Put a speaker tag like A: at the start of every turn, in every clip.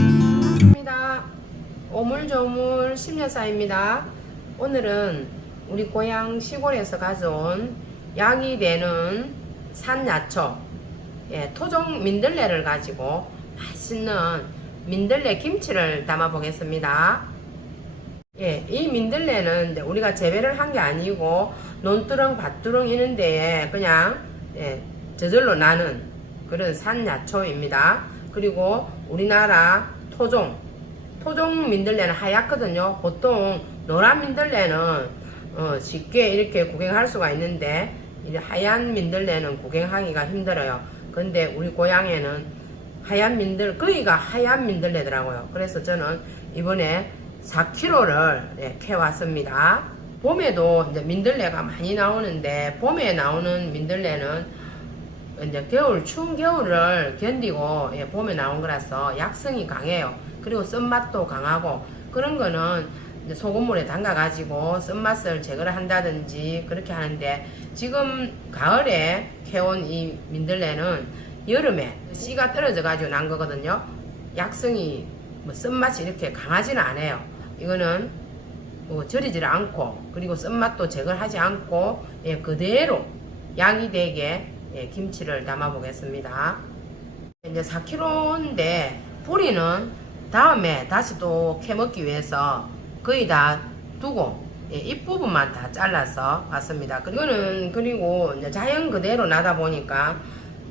A: 반갑습니다. 오물조물 10년 사입니다. 오늘은 우리 고향 시골에서 가져온 약이 되는 산야초, 예, 토종 민들레를 가지고 맛있는 민들레 김치를 담아 보겠습니다. 예, 이 민들레는 우리가 재배를 한 게 아니고 논두렁, 밭두렁 이런 데에 그냥 예, 저절로 나는 그런 산야초입니다. 그리고 우리나라 토종, 토종 민들레는 하얗거든요. 보통 노란 민들레는 어, 쉽게 이렇게 구경할 수가 있는데 이 하얀 민들레는 구경하기가 힘들어요. 근데 우리 고향에는 하얀 민들, 거의가 하얀 민들레더라고요. 그래서 저는 이번에 4kg를 예, 캐왔습니다. 봄에도 이제 민들레가 많이 나오는데 봄에 나오는 민들레는 이제 겨울 추운 겨울을 견디고 예, 봄에 나온 거라서 약성이 강해요. 그리고 쓴맛도 강하고 그런 거는 소금물에 담가 가지고 쓴맛을 제거를 한다든지 그렇게 하는데 지금 가을에 캐온 이 민들레는 여름에 씨가 떨어져 가지고 난 거거든요. 약성이 뭐 쓴맛이 이렇게 강하지는 않아요. 이거는 뭐 절이질 않고 그리고 쓴맛도 제거를 하지 않고 예, 그대로 양이 되게 예, 김치를 담아 보겠습니다. 이제 4kg인데 뿌리는 다음에 다시 또 캐먹기 위해서 거의 다 두고 예, 잎부분만 다 잘라서 왔습니다. 이거는 그리고 자연 그대로 나다 보니까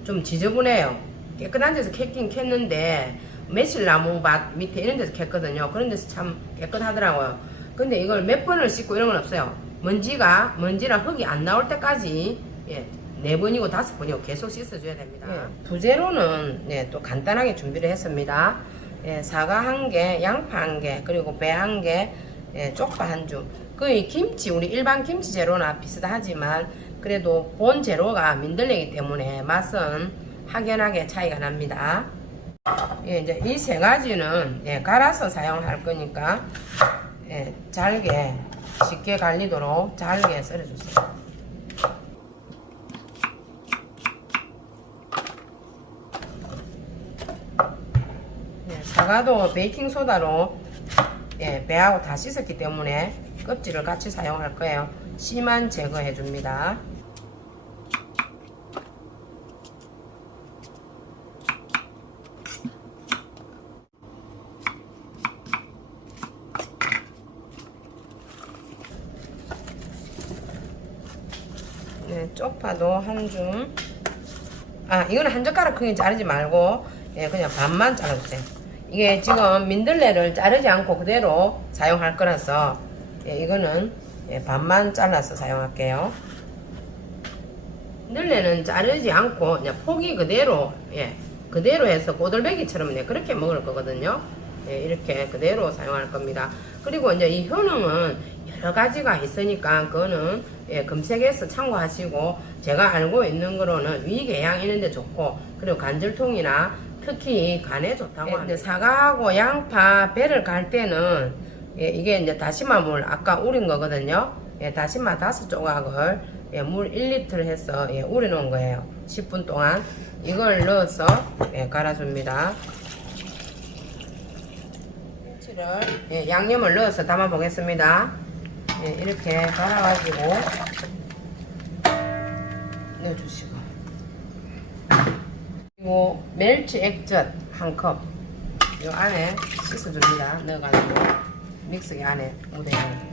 A: 좀 지저분해요. 깨끗한 데서 캤긴 캤는데 매실나무 밭 밑에 이런 데서 캤거든요. 그런 데서 참 깨끗하더라고요. 근데 이걸 몇 번을 씻고 이런 건 없어요. 먼지가 먼지랑 흙이 안 나올 때까지 예, 네 번이고 다섯 번이고 계속 씻어줘야 됩니다. 예, 부재로는 네, 또 간단하게 준비를 했습니다. 예, 사과 한 개, 양파 한 개, 그리고 배 한 개, 예, 쪽파 한 줌. 거의 김치, 우리 일반 김치 재료나 비슷하지만 그래도 본 재료가 민들레기 때문에 맛은 확연하게 차이가 납니다. 예, 이제 이 세 가지는 예, 갈아서 사용할 거니까 예, 잘게 쉽게 갈리도록 잘게 썰어주세요. 예, 사과도 베이킹 소다로 예, 배하고 다 씻었기 때문에 껍질을 같이 사용할 거예요. 씨만 제거해 줍니다. 네, 쪽파도 한 줌. 아, 이거는 한 젓가락 크게 자르지 말고, 예, 그냥 반만 잘라주세요. 이게 지금 민들레를 자르지 않고 그대로 사용할 거라서, 예, 이거는 예, 반만 잘라서 사용할게요. 민들레는 자르지 않고, 그냥 포기 그대로, 예, 그대로 해서 꼬들배기처럼 네, 그렇게 먹을 거거든요. 예, 이렇게 그대로 사용할 겁니다. 그리고 이제 이 효능은 여러 가지가 있으니까 그거는 예, 검색해서 참고하시고 제가 알고 있는 거로는 위궤양 이런데 좋고 그리고 관절통이나 특히 간에 좋다고 하는데 사과하고 양파 배를 갈 때는 예, 이게 이제 다시마 물 아까 우린 거거든요. 예, 다시마 다섯 조각을 예, 물 1리터를 해서 예, 우려 놓은 거예요. 10분 동안 이걸 넣어서 예, 갈아줍니다. 김치를 예, 양념을 넣어서 담아 보겠습니다. 예, 이렇게 갈아가지고 넣어주시고 그리고 멸치 액젓 한 컵 이 안에 씻어줍니다. 넣어가지고 믹서기 안에 묻어요.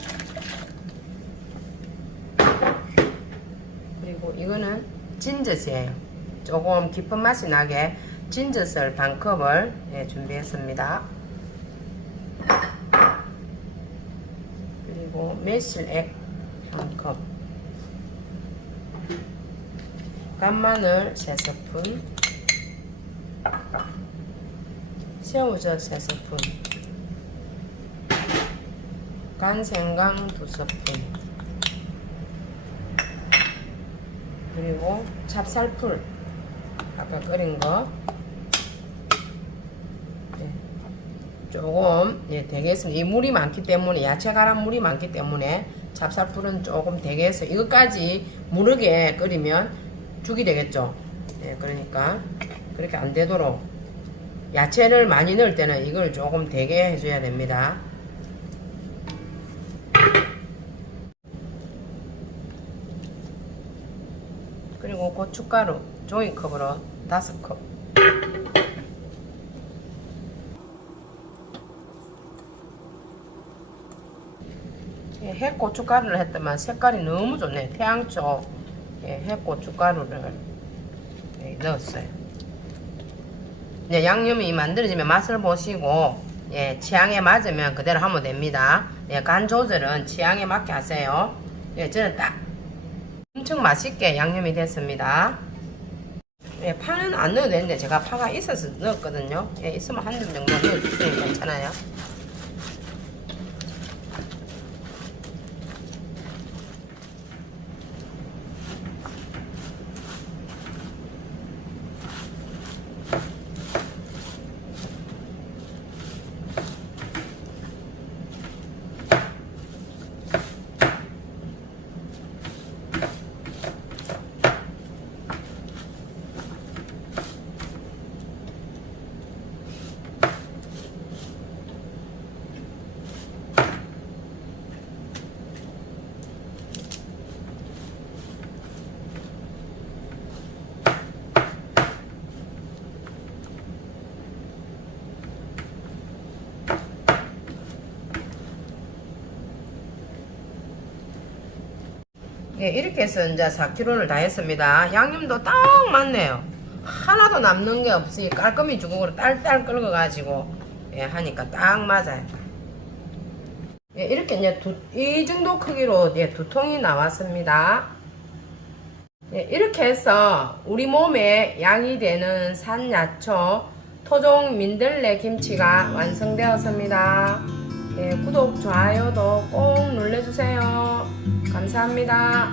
A: 그리고 이거는 진저스예요. 조금 깊은 맛이 나게 진저스를 반 컵을 예, 준비했습니다. 그리고 매실액 한 컵, 간마늘 3스푼, 새우젓 3스푼, 간생강 2스푼, 그리고 찹쌀풀 아까 끓인 거 네. 조금 예, 되겠습니다. 이 물이 많기 때문에 야채 갈아 물이 많기 때문에 찹쌀풀은 조금 되게 해서 이것까지 무르게 끓이면 죽이 되겠죠. 예, 그러니까 그렇게 안 되도록 야채를 많이 넣을 때는 이걸 조금 되게 해줘야 됩니다. 그리고 고춧가루 종이컵으로 다섯 컵. 예, 핵고춧가루를 했더만 색깔이 너무 좋네. 태양초 예, 핵고춧가루를 예, 넣었어요. 이제 양념이 만들어지면 맛을 보시고 예, 취향에 맞으면 그대로 하면 됩니다. 예, 간 조절은 취향에 맞게 하세요. 예, 저는 딱 엄청 맛있게 양념이 됐습니다. 예, 파는 안 넣어도 되는데 제가 파가 있어서 넣었거든요. 예, 있으면 한 점 정도 넣어주시면 괜찮아요. 예, 이렇게 해서 이제 4kg를 다 했습니다. 양념도 딱 맞네요. 하나도 남는 게 없이 깔끔히 주걱으로 딸딸 끓여가지고 예, 하니까 딱 맞아요. 예, 이렇게 이제 두, 이 정도 크기로 예, 두 통이 나왔습니다. 예, 이렇게 해서 우리 몸에 양이 되는 산야초 토종 민들레 김치가 완성되었습니다. 예, 구독, 좋아요도 꼭 눌러주세요. 감사합니다.